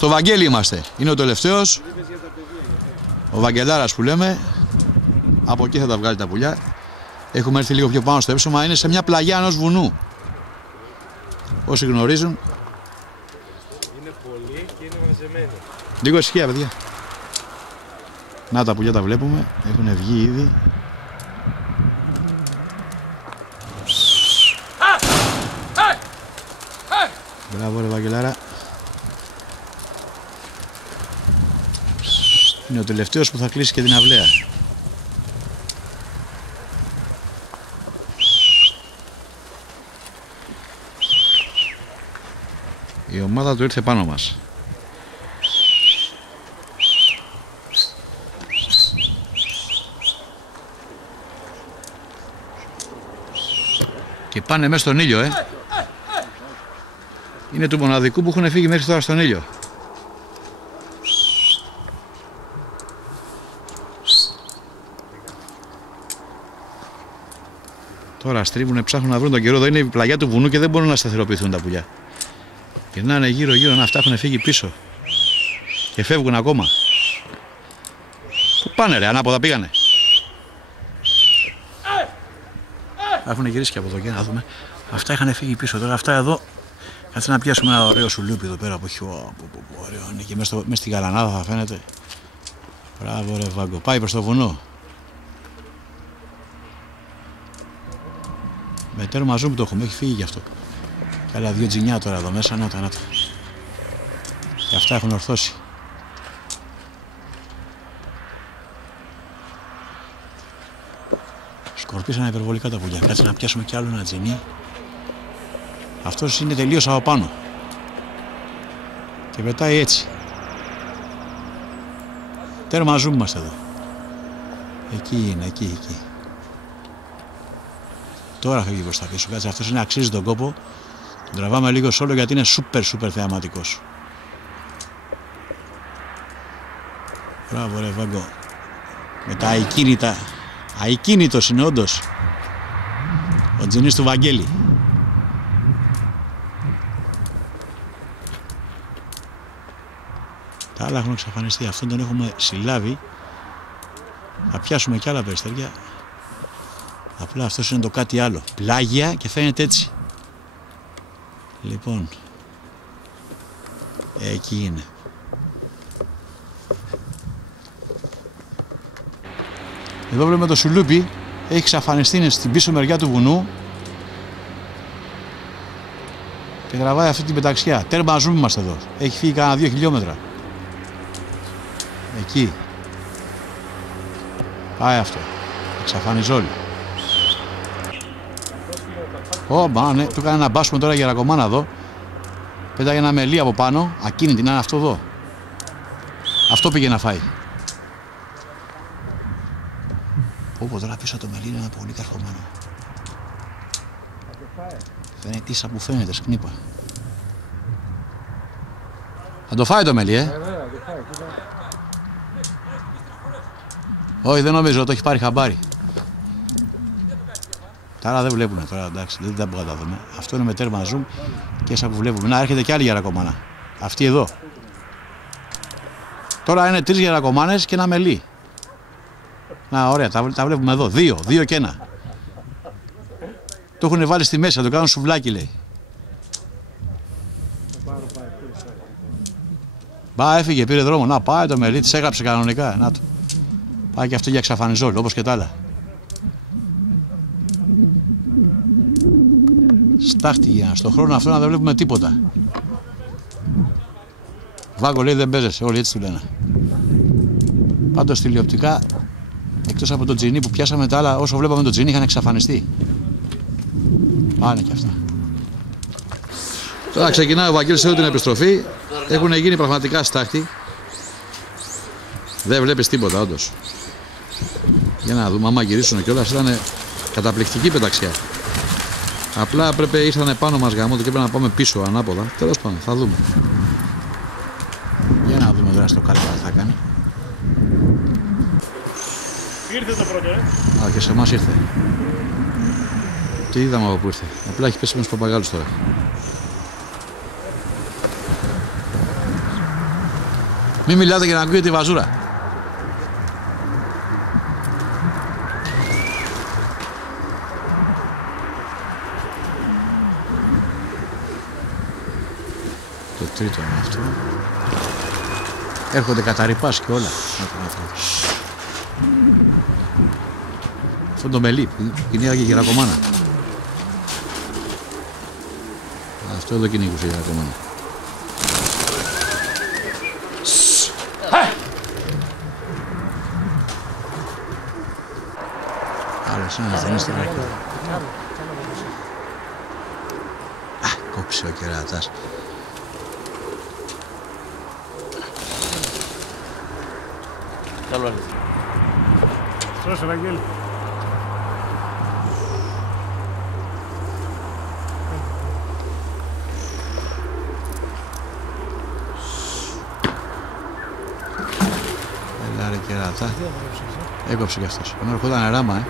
Στο Βαγγέλη είμαστε. Είναι ο τελευταίος. Ο Βαγγελάρας που λέμε. Από εκεί θα τα βγάλει τα πουλιά. Έχουμε έρθει λίγο πιο πάνω στο έψωμα. Είναι σε μια πλαγιά ενός βουνού. Όσοι γνωρίζουν. Είναι πολύ και είναι μαζεμένο. Λίγο ησυχία, παιδιά. Να τα πουλιά τα βλέπουμε. Έχουν βγει ήδη. Μπράβο ρε Βαγγελάρα. Είναι ο τελευταίος που θα κλείσει και την αυλαία. Η ομάδα του ήρθε πάνω μας. Και πάνε μέσα στον ήλιο, Είναι του μοναδικού που έχουν φύγει μέχρι τώρα στον ήλιο. Τώρα στρίβουνε, ψάχνουν να βρουν τον καιρό. Εδώ είναι η πλαγιά του βουνού και δεν μπορούν να σταθεροποιηθούν τα πουλιά. Γυρνάνε γύρω γύρω, να αυτά έχουν φύγει πίσω. Και φεύγουν ακόμα. Πού πάνε ρε, ανάποδα πήγανε. Έχουν γυρίσει και από εδώ και να δούμε. Αυτά είχαν φύγει πίσω. Τώρα αυτά εδώ. Κάτσε να πιάσουμε ένα ωραίο σουλούπι εδώ πέρα που έχει. Ωραίο είναι και μέσα στη γαλανάδα θα φαίνεται. Μπράβο ρε Βάγκο. Πάει προς το βουνό. Με τέρμα ζούμ το έχουμε, έχει φύγει γι' αυτό. Και άλλα δύο τζινιά τώρα εδώ μέσα, να τα. Και αυτά έχουν ορθώσει. Σκορπίσανε υπερβολικά τα πουλιά. Κάτσε να πιάσουμε κι άλλο ένα τζινί. Αυτός είναι τελείως από πάνω. Και πετάει έτσι. Τέρμα ζούμ είμαστε εδώ. Εκεί είναι, εκεί. Τώρα φεύγει προς τα πίσω. Κάτσε, αυτός είναι, αξίζει τον κόπο. Τον τραβάμε λίγο σόλο γιατί είναι σούπερ θεαματικός. Μπράβο ρε Βάγκο. Με τα αικίνητα. Αικίνητος είναι όντως. Ο τζινής του Βαγγέλη. Τα άλλα έχουν εξαφανιστεί. Αυτόν τον έχουμε συλλάβει. Θα πιάσουμε κι άλλα περιστέρια. Απλά αυτός είναι το κάτι άλλο. Πλάγια και φαίνεται έτσι. Λοιπόν. Εκεί είναι. Εδώ βλέπουμε το σουλούπι. Έχει εξαφανιστεί στην πίσω μεριά του βουνού. Και τραβάει αυτή την πεταξιά. Τέρμα ζούμε είμαστε εδώ. Έχει φύγει κάνα 2 χιλιόμετρα. Εκεί. Πάει αυτό. Εξαφανιζόλι. Ναι, του έκανε ένα μπάσιμο τώρα για ρακομάνα εδώ. Πέταγε ένα μελί από πάνω. Ακίνητη να είναι αυτό εδώ. Αυτό πήγε να φάει. Όπω τώρα πίσω το μελί είναι ένα πολύ καρφωμένο. Φαίνεται ίσα που φαίνεται, σκνίπα. Θα το φάει το μελί, Όχι, δεν νομίζω, το έχει πάρει χαμπάρι. Τα άλλα δεν βλέπουν τώρα, εντάξει, δεν τα μπορούμε να τα δούμε. Αυτό είναι με τέρμα zoom και σαν που βλέπουμε. Να, έρχεται κι άλλη γερακομάνα. Αυτή εδώ. Τώρα είναι 3 γερακομάνες και ένα μελί. Να, ωραία, τα βλέπουμε εδώ. 2 και 1. Το έχουν βάλει στη μέση, θα το κάνουν σουβλάκι, λέει. Μπα, έφυγε, πήρε δρόμο. Να, πάει το μελί, της έγραψε κανονικά. Να το. Πάει και αυτό για εξαφανιζόλ, όπως και τα άλλα. Στάχτηκε, στον χρόνο αυτό να δεν βλέπουμε τίποτα. Βάγκο λέει δεν παίζεσαι, όλοι έτσι του λένε. Πάντως τηλεοπτικά, εκτός από τον τζινί που πιάσαμε τα άλλα, όσο βλέπαμε τον τζινί είχαν εξαφανιστεί. Πάνε και αυτά. Τώρα ξεκινάει ο Βαγγέλης εδώ την επιστροφή. Έχουν γίνει πραγματικά στάχτη. Δεν βλέπεις τίποτα όντως. Για να δούμε, άμα γυρίσουν κιόλας, ήταν καταπληκτική πεταξιά. Απλά ήρθανε πάνω μας γαμώτο και πρέπει να πάμε πίσω ανάποδα. Τέλος πάντων, θα δούμε. Για να δούμε τώρα στο κάλυμα τι θα κάνει. Ήρθε το πρώτο, Α, και σε εμάς ήρθε. Τι είδαμε από που ήρθε. Απλά έχει πέσει με τους παπαγάλους τώρα. Μην μιλάτε για να ακούγεται τη βαζούρα. Το τρίτο είναι αυτό. Έρχονται καταρρυπάς και όλα. Αυτό το μελί, είναι και γερακομάνα. Αυτό εδώ κυνηγούσε η γερακομάνα. Άλλος ένας δεν είναι στην αρχή. Κόψε ο κερατάς. Καλό είναι. Στρώσε, Βαγγέλη. Έλα ρε κερατά. Έκοψε κι αυτός. Ενώ έρχονταν ράμα,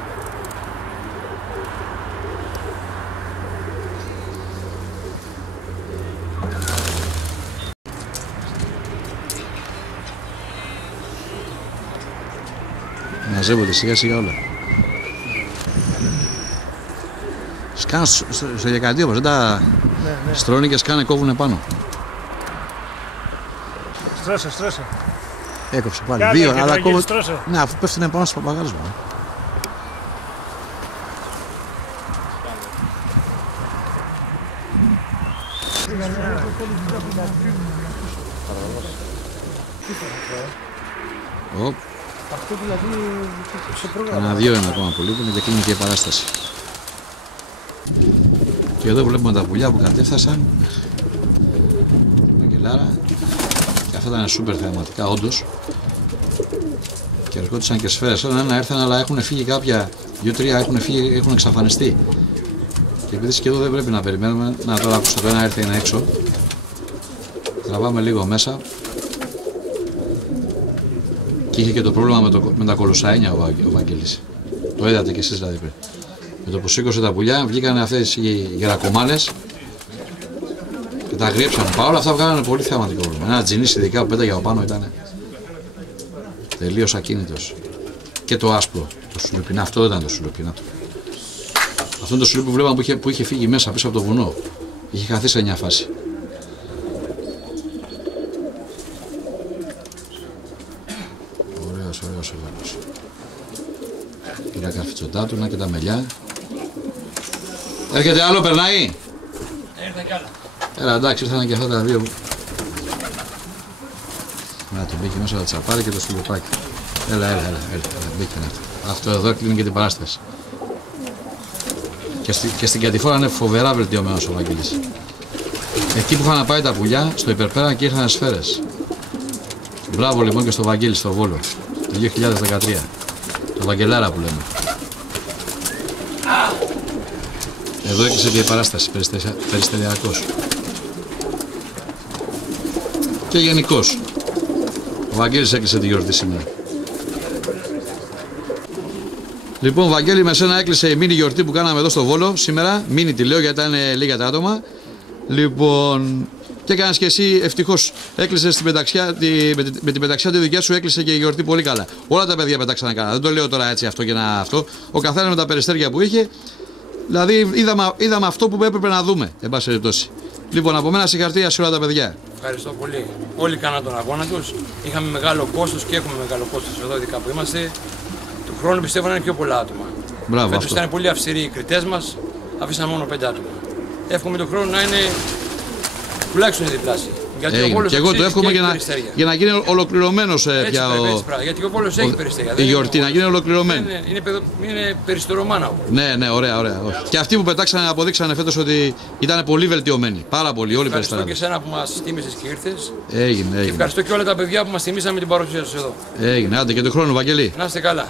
μαζεύονται σιγά σιγά όλα. Σκάνε στο διακαντίο μας, δεν τα στρώνει και σκάνε, κόβουνε πάνω. Στρώσε, στρώσε. Έκοψε πάλι. Κάνε, Δύο, και αλλά κόβω. στρώσε. Ναι, αφού πέφτουνε πάνω στο παπαγάλισμα. Αυτό δηλαδή σε πρόγραμμα. Ένα δύο είναι ακόμα πολύ που είναι και κλείνει και η παράσταση. Και εδώ βλέπουμε τα πουλιά που κατέφθασαν. Τη Βαγγελάρα. Και αυτά ήταν σούπερ θεαματικά όντως. Και ερχόντουσαν και σφαίρες. Ένα έρθαν, αλλά έχουν φύγει κάποια. Δύο-τρία έχουν εξαφανιστεί. Και επειδή και εδώ δεν πρέπει να περιμένουμε, να τώρα ακούσω το ένα έρθει ένα έξω. Τραβάμε λίγο μέσα. Και είχε και το πρόβλημα με τα κολοσσάινια ο Βαγγέλης. Το είδατε κι εσείς δηλαδή πριν. Με το που σήκωσε τα πουλιά, βγήκαν αυτές οι γερακομάνες και τα γρύψαν. Παρ' όλα αυτά βγάλανε πολύ θεαματικό πρόβλημα. Ένα τζινής ειδικά που πέταγε από πάνω ήταν τελείως ακίνητος. Και το άσπρο, το σουλουπινά, αυτό δεν ήταν το σουλουπινά του. Αυτό είναι το σουλούπι που βλέπαμε που είχε φύγει μέσα πίσω από το βουνό. Είχε χαθεί σε μια φάση. Ωραίος ο Βάκος. Και τα καρφιτσοτάτουνα και τα μελιά. Έρχεται άλλο, περνάει. Έρχεται κι άλλα. Έλα, εντάξει, ήρθαν και αυτά τα δύο. Να το μπήκε μέσα τα τσαπάρια και το σουλουπάκι. Έλα, μπήκε αυτό. Αυτό εδώ κλείνει και την παράσταση. Και στην κατηφόρα είναι φοβερά βελτιωμένος ο Βαγγέλης. Εκεί που είχαν πάει τα πουλιά, στο υπερπέραν και ήρθαν σφαίρες. Μπράβο λοιπόν και στο Βαγγέλη στο Βόλο, το 2013. Το Βαγγελάρα που λέμε. Εδώ έκλεισε και η παράσταση, περιστεριακός. Και γενικώς. Ο Βαγγέλης έκλεισε τη γιορτή σήμερα. Λοιπόν, Βαγγέλη, με σένα έκλεισε η μίνι γιορτή που κάναμε εδώ στο Βόλο σήμερα. Μίνι τη λέω γιατί ήταν λίγα τα άτομα. Λοιπόν, και έκανες και εσύ ευτυχώς. Έκλεισες με την πεταξιά τη δικιά σου, έκλεισε και η γιορτή πολύ καλά. Όλα τα παιδιά πετάξανε καλά. Δεν το λέω τώρα έτσι αυτό και να αυτό. Ο καθένας με τα περιστέρια που είχε. Δηλαδή είδαμε αυτό που έπρεπε να δούμε, εν πάση περιπτώσει. Λοιπόν, από μένα συγχαρητήρια σε όλα τα παιδιά. Ευχαριστώ πολύ. Όλοι κάναν τον αγώνα τους. Είχαμε μεγάλο κόστος και έχουμε μεγάλο κόστος εδώ, ειδικά που είμαστε. Του χρόνου πιστεύω να είναι πιο πολλά άτομα. Μπράβο. Φέτος ήταν πολύ αυστηροί οι κριτές μας. Αφήσαμε μόνο 5 άτομα. Εύχομαι τον χρόνο να είναι τουλάχιστον διπλάσιοι. Και εγώ το εύχομαι για να γίνει ολοκληρωμένος πια γιατί ο Βόλος έχει περιστέρια. Η γιορτή να γίνει ολοκληρωμένη. Είναι περιστερομάνα. Ναι, ωραία. Και αυτοί που πετάξανε αποδείξανε φέτος ότι ήταν πολύ βελτιωμένοι. Πάρα πολύ, όλοι περιστέρια. Ευχαριστώ και εσένα που μας τίμησες και ήρθες. Έγινε. Και ευχαριστώ και όλα τα παιδιά που μας τιμήσαμε την παρουσία σας εδώ. Έγινε, άντε και του χρόνου, Βαγγέλη. Να είστε καλά.